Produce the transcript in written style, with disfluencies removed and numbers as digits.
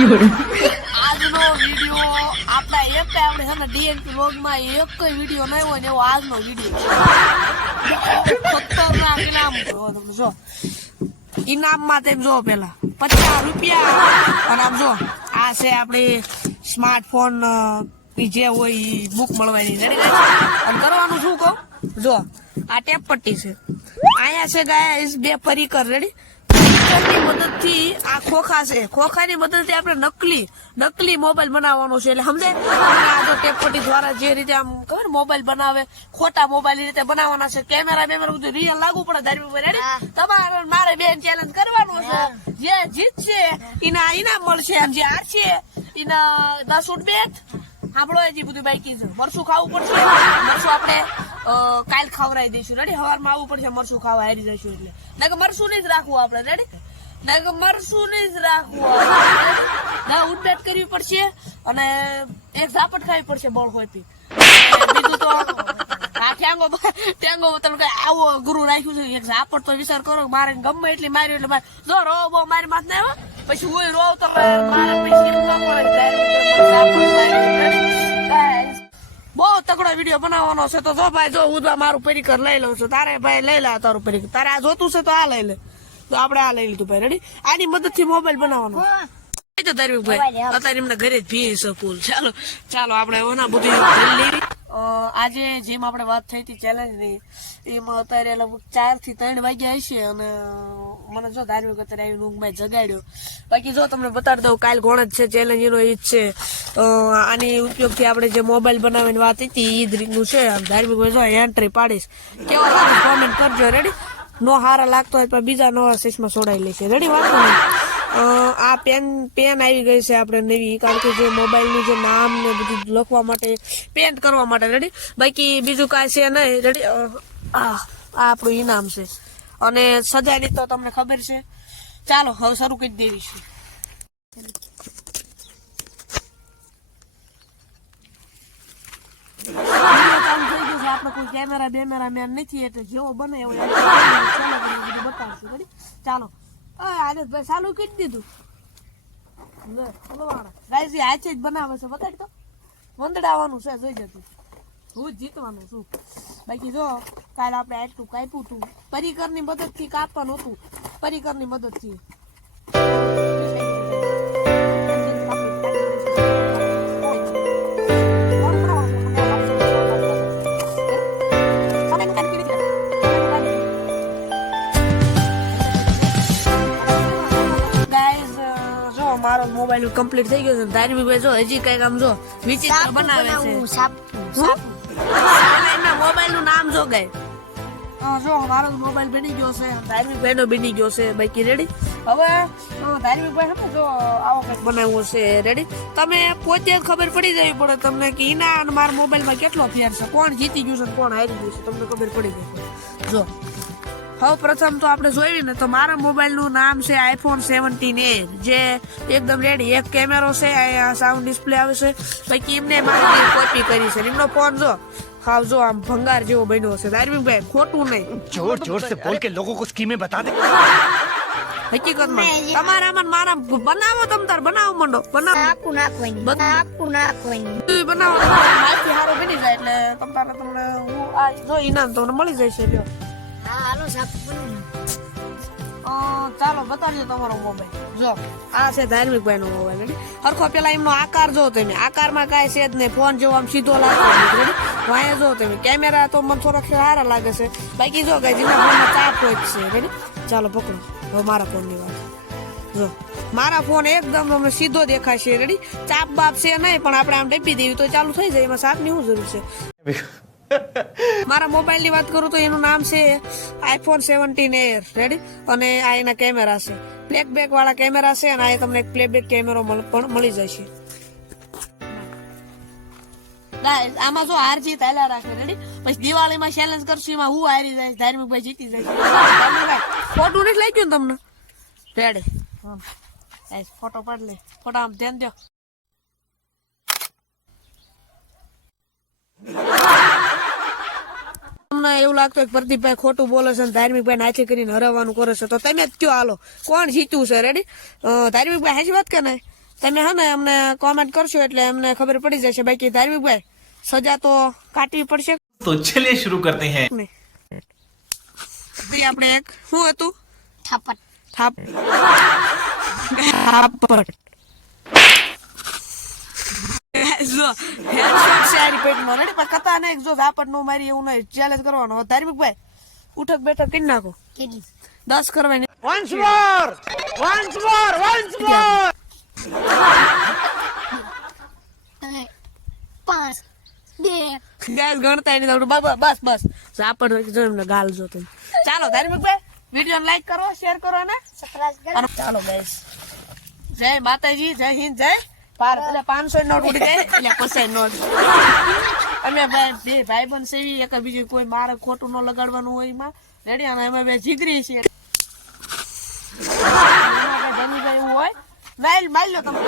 આજનો વિડિયો આપણા એક આપણે છે ને ડીએનપી વ્લોગમાં એક વિડિયો નહીં હોય ને એવો આજનો વિડિયો ખતરનાક ઇનામ તમે જો ઇનામમાં તેમ જો પેલા 50 રૂપિયા અને આમ જો આ છે આપણી સ્માર્ટફોન જે હોય એ બુક મળવાની રેડી અને કરવાનું શું કહું જો આ ટેપ પટ્ટી છે અહીંયા છે ગાઈસ બે પરિકર રેડી ની મદદથી આ ખોખા છે ખોખાની મદદથી આપણે નકલી મોબાઈલ બનાવવાનો છે એટલે સમજે આ જો ટેપ પટ્ટી દ્વારા જે રીતે આમ ખબર મોબાઈલ બનાવે ખોટા મોબાઈલ રીતે બનાવવાના છે કેમેરા બધું રિયલ લાગુ પડે ધારી રેડી તમારે મારે બેન ચેલેન્જ કરવાનું છે જે જીતશે એના ઇનામ મળશે જે હારશે એના 10 ઊંટ બેટ સાંભળો હજી બધું બાકી છે મરચું ખાવું પડશે મરચું આપણે કાલ ખવડાવી દઈશું રેડી સવારમાં આવવું પડશે મરચું ખાવા હારી જઈશું એટલે ના મરચું નહીં જ રાખવું આપણે રેડી ના મરચું નહીં જ રાખવું ના ઉડબેટ કરવી પડશે અને એક ઝાપટ ખાવી પડશે બળ હોય બીજું તો આ ટેંગો તમે કઈ આવો ગુરુ રાખ્યું છે એક ઝાપટ તો વિચાર કરો મારે ગમે એટલી મારી એટલે જો રો બહુ મારી માથ ના આવે પછી હું રો તો મારે બહુ તકડો વિડીયો બનાવવાનો છે તો જો ભાઈ જો હું મારું પરિકર લઈ લઉં છું તારે ભાઈ લઈ લે તારું પરિકર તારે આ જોતું છે તો આ લઈ લે તો આપડે આ લઈ લીધું ભાઈ રેડી આની મદદ થી મોબાઈલ બનાવવાનો તો તારી ભાઈ અત્યારે એમને ઘરે જ ભી છે ફૂલ ચાલો આપણે ઓના બધું આજે જેમ આપણે વાત થઈ હતી ચેલેન્જ ની એમાં અત્યારે લગભગ 4 થી 3 વાગ્યા હશે અને મને જો ધાર્મિક અત્યારે આવી ઊંઘમાં જગાડ્યો બાકી જો તમને બતાડી દઉં કાલ ગોણજ છે ચેલેન્જ એનો ઈ જ છે આની ઉપયોગથી આપણે જે મોબાઈલ બનાવવાની વાત હતી ઈ જ રીતનું છે ધાર્મિક જો એન્ટ્રી પાડીશ કેવો લાગે કોમેન્ટ કરજો રેડી નો હારા લાગતો હોય પણ બીજા નવા સિસ્ટમાં છોડાઈ લેશે રેડી વાત આ પેન આવી ગઈ છે આપણે નવી કારણ કે જે મોબાઈલનું જે નામ ને બધું લખવા માટે પેન્ટ કરવા માટે રેડી બાકી બીજું કાંઈ છે નહીં રેડી આ આપણું ઇનામ છે અને સજાની તો તમને ખબર છે ચાલો હવે શરૂ કરી દેવી છે આપણે કોઈ કેમેરા મેન નથી એટલે જેવો બને એવો બતાવશું રેડી ચાલો ભાઈ ચાલુ કરી દીધું ગાઈઝ હાથે જ બનાવે છે બતાડી તો વંદડાવાનું છે જોઈ જતું હું જીતવાનું છું બાકી જો કાલે આપણે આટલું કાપ્યું હતું પરિકરની મદદ થી કાપવાનું હતું પરિકરની મદદ થી મારો મોબાઈલ કમ્પ્લીટ થઈ ગયો છે ધાર્મિક ભાઈ જો હજી કઈક આમ જો વિચિત્ર બનાવે છે મોબાઈલ નું નામ જો ગાય જો મારો મોબાઈલ બની ગયો છે ધાર્મિક ભાઈ નો બની ગયો છે બાકી રેડી હવે ધાર્મિક ભાઈ હે જો આવો કઈક બનાવવો છે રેડી તમે પોતે ખબર પડી જવી પડે તમને કે એના અને મારા મોબાઈલ માં કેટલો ફેર છે કોણ જીતી ગયું છે કોણ હારી ગયું છે તમને ખબર પડી જશે જો હવે પ્રથમ તો આપણે જોઈએ ને તો મારા મોબાઈલ નું નામ છે iPhone 17 જે એકદમ રેડી એક કેમેરો છે અહીંયા સાઉન્ડ ડિસ્પ્લે આવે છે બાકી એમને મારી કોપી કરી છે એમનો ફોન જો હાવ જો આમ ભંગાર જેવો બન્યો છે ધાર્મિક ભાઈ ખોટું નહીં જોર જોર સે બોલ કે લોકો કો સ્કીમે બતા દે હકીકતમાં તમારામાં મારા બનાવો તમ તાર બનાવો મંડો બનાવો બનાવો માહિતી હારો બની જાય એટલે તમને હું આ જો ઇનામ તમને મળી જાય છે જો ચાલો બતાડજો તમારો મોબાઈલ જો આ છે ધાર્મિક ભાઈ નો મોબાઈલ હરખો પેલા એમનો આકાર જો તમે આકારમાં કાંઈ છે જ નહીં ફોન જેવો આમ સીધો લાગે વાયા જો તમે કેમેરા તો મને થોડા સારા લાગે છે બાકી જો કઈ જેના ફોનમાં ચાપ હોય જ છે રેડી ચાલો પકડો હવે મારા ફોન ની વાત જો મારા ફોન એકદમ સીધો દેખાય છે રેડી ચાપ બાપ છે નહીં પણ આપણે આમ ડબ્બી દેવી તો ચાલુ થઈ જાય એમાં સાપ ની શું જરૂર છે મારા મોબાઈલ ની વાત કરું તો એનું નામ છે iPhone 17 Air રેડી અને આ એના કેમેરા છે પ્લેબેક વાળા કેમેરા છે અને આ તમને એક પ્લેબેક કેમેરો પણ મળી જશે આમાં જો હાર જીત હાલ્યા રાખે રેડી પછી દિવાળીમાં ચેલેન્જ કરશું એમાં હું હારી જાય ધાર્મિક ભાઈ જીતી જાય ફોટો નથી લઈ ગયું તમને રેડી ફોટો પાડ લે ફોટો આમ ધ્યાન દો તમને એવું લાગતું કે પ્રદીપભાઈ ખોટું બોલે છે ધાર્મિકભાઈ નાચે કરીને હરાવવાનું કરે છે તો તમે જ કયો હાલો કોણ જીત્યું છે રેડી ધાર્મિકભાઈ હાચી વાત કે નહીં તમે હે ને અમને કોમેન્ટ કરશો એટલે અમને ખબર પડી જશે. બાકી ધાર્મિકભાઈ સજા તો કાટવી પડશે. तो चलिए शुरू करते हैं. ભાઈ આપણે એક શું હતું થાપટ થાપડ જો હેડશોટ શેરી પેટમાં રેડી પણ કથા ને જો ઝાપટ નો મારી એવું નહીં ચેલેન્જ કરવાનો. ધાર્મિકભાઈ ઉઠક બેઠક કરી નાખો. કેટલી 10 કરવાની. Once more! Once more! Once more! 5 2 gas ગણતા નહીં આવડું. બસ બસ ઝાપટ જો એમને ગાલ જો તમે. ચાલો ધાર્મિકભાઈ વિડીયો લાઈક કરો, શેર કરો અને સબસ્ક્રાઇબ અને ચાલો ગાઈસ. જય માતાજી, જય હિન્દ, જય ભારત. એટલે 500 નોટ ઉડી જાય એટલે 50 નોટ. અમે બે ભાઈબંધ સેવી એક બીજું કોઈ મારે ખોટું ન લગાડવાનું હોય એમાં રેડી. અને અમે બે જીગરી છીએ. ધનીભાઈ એવું હોય મારી લો તમે.